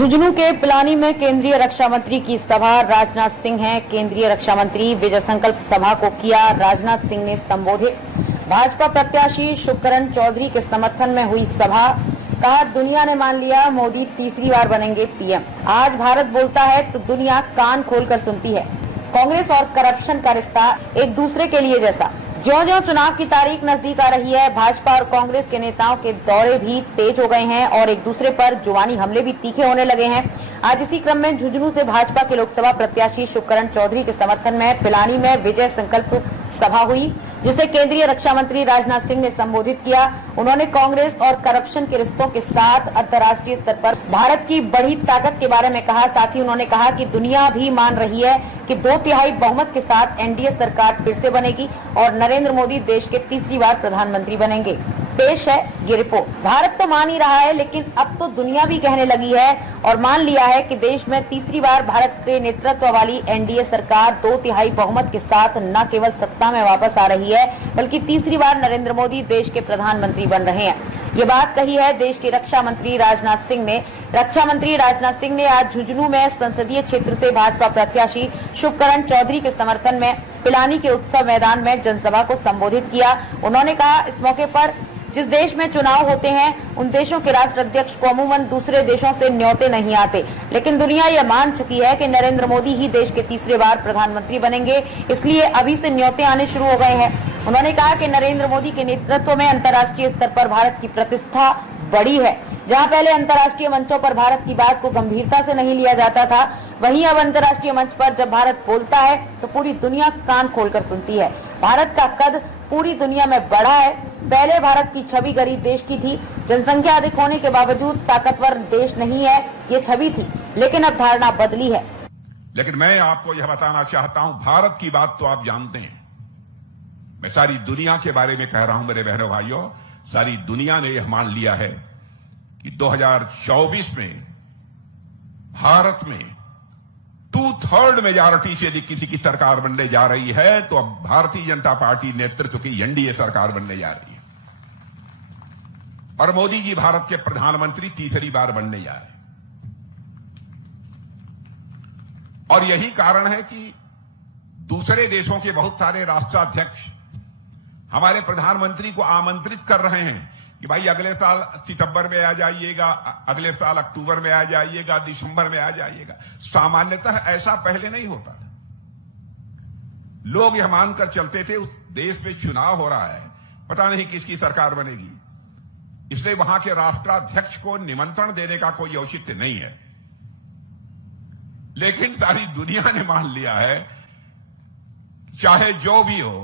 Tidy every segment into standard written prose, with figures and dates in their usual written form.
झुंझुनू के पिलानी में केंद्रीय रक्षा मंत्री की सभा। राजनाथ सिंह हैं केंद्रीय रक्षा मंत्री। विजय संकल्प सभा को किया राजनाथ सिंह ने संबोधित। भाजपा प्रत्याशी शुभकरण चौधरी के समर्थन में हुई सभा। कहा, दुनिया ने मान लिया मोदी तीसरी बार बनेंगे पीएम। आज भारत बोलता है तो दुनिया कान खोलकर सुनती है। कांग्रेस और करप्शन का रिश्ता एक दूसरे के लिए जैसा। ज्यों-ज्यों चुनाव की तारीख नजदीक आ रही है, भाजपा और कांग्रेस के नेताओं के दौरे भी तेज हो गए हैं और एक दूसरे पर जुबानी हमले भी तीखे होने लगे हैं। आज इसी क्रम में झुंझुनू से भाजपा के लोकसभा प्रत्याशी शुभकरण चौधरी के समर्थन में पिलानी में विजय संकल्प सभा हुई, जिसे केंद्रीय रक्षा मंत्री राजनाथ सिंह ने संबोधित किया। उन्होंने कांग्रेस और करप्शन के रिश्तों के साथ अंतर्राष्ट्रीय स्तर पर भारत की बढ़ी ताकत के बारे में कहा। साथ ही उन्होंने कहा कि दुनिया भी मान रही है कि 2/3 बहुमत के साथ एनडीए सरकार फिर से बनेगी और नरेंद्र मोदी देश के तीसरी बार प्रधानमंत्री बनेंगे। पेश है ये रिपोर्ट। भारत तो मान ही रहा है, लेकिन अब तो दुनिया भी कहने लगी है और मान लिया है कि देश में तीसरी बार भारत के नेतृत्व वाली एनडीए सरकार 2/3 बहुमत के साथ न केवल सत्ता में वापस आ रही है, बल्कि तीसरी बार नरेंद्र मोदी देश के प्रधानमंत्री बन रहे हैं। ये बात कही है देश के रक्षा मंत्री राजनाथ सिंह ने। रक्षा मंत्री राजनाथ सिंह ने आज झुंझुनू में संसदीय क्षेत्र से भाजपा प्रत्याशी शुभकरण चौधरी के समर्थन में पिलानी के उत्सव मैदान में जनसभा को संबोधित किया। उन्होंने कहा, इस मौके पर जिस देश में चुनाव होते हैं उन देशों के राष्ट्राध्यक्ष को अमूमन दूसरे देशों से न्योते नहीं आते, लेकिन दुनिया यह मान चुकी है कि नरेंद्र मोदी ही देश के तीसरे बार प्रधानमंत्री बनेंगे, इसलिए अभी से न्योते आने शुरू हो गए हैं। उन्होंने कहा कि नरेंद्र मोदी के नेतृत्व में अंतर्राष्ट्रीय स्तर पर भारत की प्रतिष्ठा बढ़ी है। जहां पहले अंतर्राष्ट्रीय मंचों पर भारत की बात को गंभीरता से नहीं लिया जाता था, वहीं अब अंतर्राष्ट्रीय मंच पर जब भारत बोलता है तो पूरी दुनिया कान खोलकर सुनती है। भारत का कद पूरी दुनिया में बढ़ा है। पहले भारत की छवि गरीब देश की थी, जनसंख्या अधिक होने के बावजूद ताकतवर देश नहीं है, ये छवि थी, लेकिन अब धारणा बदली है। लेकिन मैं आपको यह बताना चाहता हूं, भारत की बात तो आप जानते हैं। मैं सारी दुनिया के बारे में कह रहा हूं मेरे बहनों भाइयों। सारी दुनिया ने यह मान लिया है कि 2024 में भारत में 2/3 मेजॉरिटी से यदि किसी की सरकार बनने जा रही है तो अब भारतीय जनता पार्टी नेतृत्व की एनडीए सरकार बनने जा रही है और मोदी जी भारत के प्रधानमंत्री तीसरी बार बनने जा रहे हैं। और यही कारण है कि दूसरे देशों के बहुत सारे राष्ट्राध्यक्ष हमारे प्रधानमंत्री को आमंत्रित कर रहे हैं कि भाई अगले साल सितंबर में आ जाइएगा, अगले साल अक्टूबर में आ जाइएगा, दिसंबर में आ जाइएगा। सामान्यतः ऐसा पहले नहीं होता था। लोग यह मानकर चलते थे उस देश में चुनाव हो रहा है, पता नहीं किसकी सरकार बनेगी, इसलिए वहां के राष्ट्राध्यक्ष को निमंत्रण देने का कोई औचित्य नहीं है। लेकिन सारी दुनिया ने मान लिया है, चाहे जो भी हो,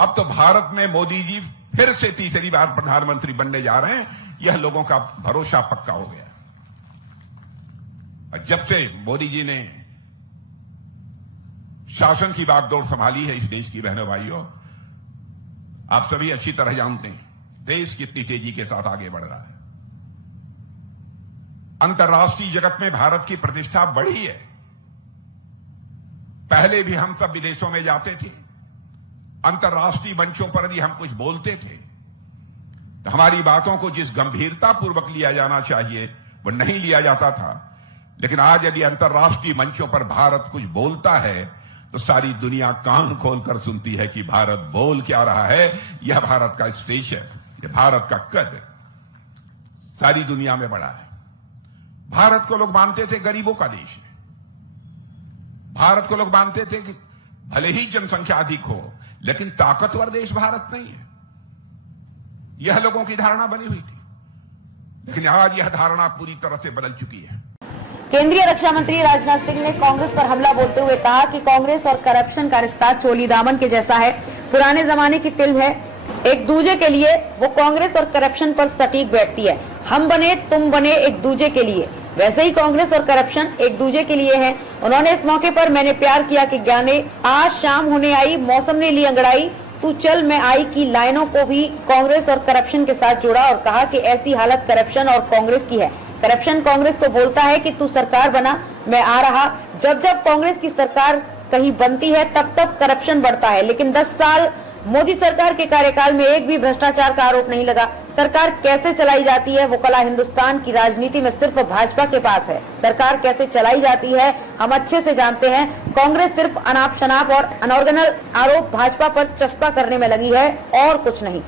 अब तो भारत में मोदी जी फिर से तीसरी बार प्रधानमंत्री बनने जा रहे हैं। यह लोगों का भरोसा पक्का हो गया। और जब से मोदी जी ने शासन की बागडोर संभाली है इस देश की बहनों भाइयों, आप सभी अच्छी तरह जानते हैं देश कितनी तेजी के साथ आगे बढ़ रहा है। अंतर्राष्ट्रीय जगत में भारत की प्रतिष्ठा बढ़ी है। पहले भी हम सब विदेशों में जाते थे, अंतर्राष्ट्रीय मंचों पर भी हम कुछ बोलते थे तो हमारी बातों को जिस गंभीरता पूर्वक लिया जाना चाहिए वो नहीं लिया जाता था। लेकिन आज यदि अंतर्राष्ट्रीय मंचों पर भारत कुछ बोलता है तो सारी दुनिया कान खोलकर सुनती है कि भारत बोल क्या रहा है। यह भारत का स्टेज है, यह भारत का कद सारी दुनिया में बड़ा है। भारत को लोग मानते थे गरीबों का देश है। भारत को लोग मानते थे कि भले ही जनसंख्या अधिक हो लेकिन ताकतवर देश भारत नहीं है। यह लोगों की धारणा बनी हुई थी, लेकिन आज यह धारणा पूरी तरह से बदल चुकी है। केंद्रीय रक्षा मंत्री राजनाथ सिंह ने कांग्रेस पर हमला बोलते हुए कहा कि कांग्रेस और करप्शन का रिश्ता चोली दामन के जैसा है, पुराने जमाने की फिल्म है। एक दूजे के लिए वो कांग्रेस और करप्शन पर सटीक बैठती है। हम बने तुम बने एक दूजे के लिए, वैसे ही कांग्रेस और करप्शन एक दूजे के लिए है। उन्होंने इस मौके पर मैंने प्यार किया कि ज्ञाने, आज शाम होने आई, मौसम ने ली अंगड़ाई, तू चल मैं आई की लाइनों को भी कांग्रेस और करप्शन के साथ जोड़ा और कहा कि ऐसी हालत करप्शन और कांग्रेस की है। करप्शन कांग्रेस को बोलता है कि तू सरकार बना, मैं आ रहा। जब जब कांग्रेस की सरकार कहीं बनती है तब तब करप्शन बढ़ता है, लेकिन 10 साल मोदी सरकार के कार्यकाल में एक भी भ्रष्टाचार का आरोप नहीं लगा। सरकार कैसे चलाई जाती है वो कला हिंदुस्तान की राजनीति में सिर्फ भाजपा के पास है। सरकार कैसे चलाई जाती है हम अच्छे से जानते हैं। कांग्रेस सिर्फ अनाप शनाप और अनऑर्गेनल आरोप भाजपा पर चस्पा करने में लगी है और कुछ नहीं।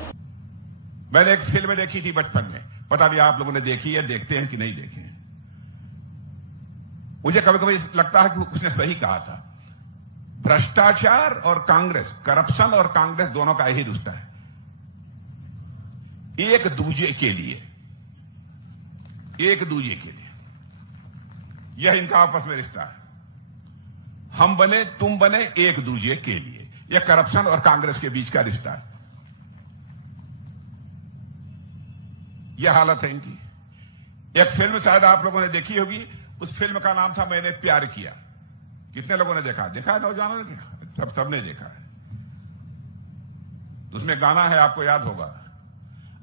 मैंने एक फिल्म देखी थी बचपन में, पता नहीं आप लोगों ने देखी है, देखते हैं कि नहीं देखे हैं। मुझे कभी कभी लगता है कि उसने सही कहा था, भ्रष्टाचार और कांग्रेस, करप्शन और कांग्रेस दोनों का यही रिश्ता है, एक दूजे के लिए, एक दूजे के लिए। यह इनका आपस में रिश्ता है। हम बने तुम बने एक दूजे के लिए। यह करप्शन और कांग्रेस के बीच का रिश्ता है। यह हालत है इनकी। एक फिल्म शायद आप लोगों ने देखी होगी, उस फिल्म का नाम था मैंने प्यार किया। कितने लोगों ने देखा? देखा है नौजवानों ने? देखा? सबने देखा है। उसमें गाना है, आपको याद होगा,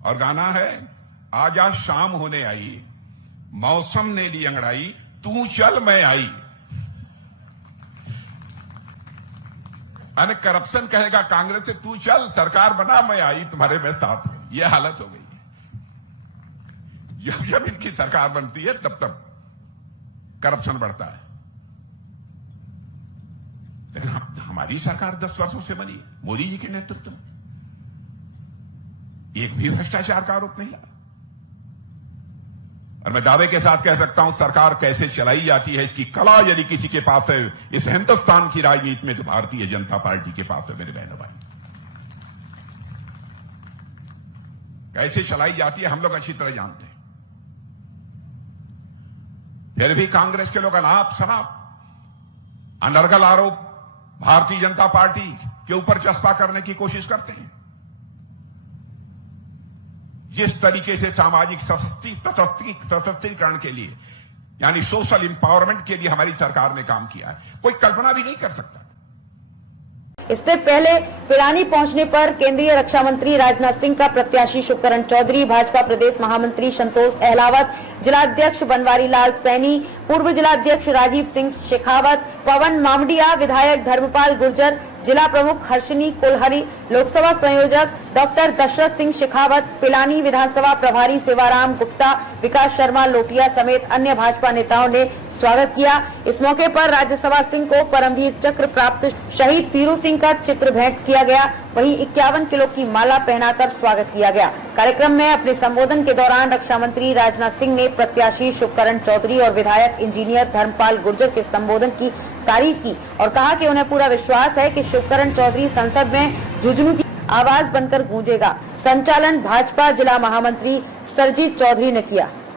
और गाना है, आजा शाम होने आई, मौसम ने ली अंगड़ाई, तू चल मैं आई। मैंने करप्शन कहेगा कांग्रेस से, तू चल सरकार बना, मैं आई तुम्हारे में साथ में। यह हालत हो गई है। जब इनकी सरकार बनती है तब तब करप्शन बढ़ता है। लेकिन हमारी सरकार 10 वर्षों से बनी, मोदी जी के नेतृत्व में एक भी भ्रष्टाचार का आरोप नहीं लगा। और मैं दावे के साथ कह सकता हूं, सरकार कैसे चलाई जाती है इसकी कला यदि किसी के पास है इस हिंदुस्तान की राजनीति में, तो भारतीय जनता पार्टी के पास है मेरे बहनों भाई। कैसे चलाई जाती है हम लोग अच्छी तरह जानते हैं। फिर भी कांग्रेस के लोग अनाप शनाप अनर्गल आरोप भारतीय जनता पार्टी के ऊपर चस्पा करने की कोशिश करते हैं। जिस तरीके से सामाजिक सशक्तिकरण के लिए, यानी सोशल इंपावरमेंट के लिए हमारी सरकार ने काम किया है, कोई कल्पना भी नहीं कर सकता। इससे पहले पिलानी पहुंचने पर केंद्रीय रक्षा मंत्री राजनाथ सिंह का प्रत्याशी शुभकरण चौधरी, भाजपा प्रदेश महामंत्री संतोष अहलावत, जिलाध्यक्ष बनवारी लाल सैनी, पूर्व जिलाध्यक्ष राजीव सिंह शेखावत, पवन मामडिया, विधायक धर्मपाल गुर्जर, जिला प्रमुख हर्षिनी कोल्हरी, लोकसभा संयोजक डॉक्टर दशरथ सिंह शेखावत, पिलानी विधानसभा प्रभारी सेवाराम गुप्ता, विकास शर्मा लोटिया समेत अन्य भाजपा नेताओं ने स्वागत किया। इस मौके पर राज्यसभा सिंह को परमवीर चक्र प्राप्त शहीद पीरू सिंह का चित्र भेंट किया गया। वहीं 51 किलो की माला पहनाकर स्वागत किया गया। कार्यक्रम में अपने संबोधन के दौरान रक्षा मंत्री राजनाथ सिंह ने प्रत्याशी शुभकरण चौधरी और विधायक इंजीनियर धर्मपाल गुर्जर के संबोधन की तारीफ की और कहा कि उन्हें पूरा विश्वास है कि शुभकरण चौधरी संसद में झुंझुनू की आवाज बनकर गूंजेगा। संचालन भाजपा जिला महामंत्री सरजीत चौधरी ने किया।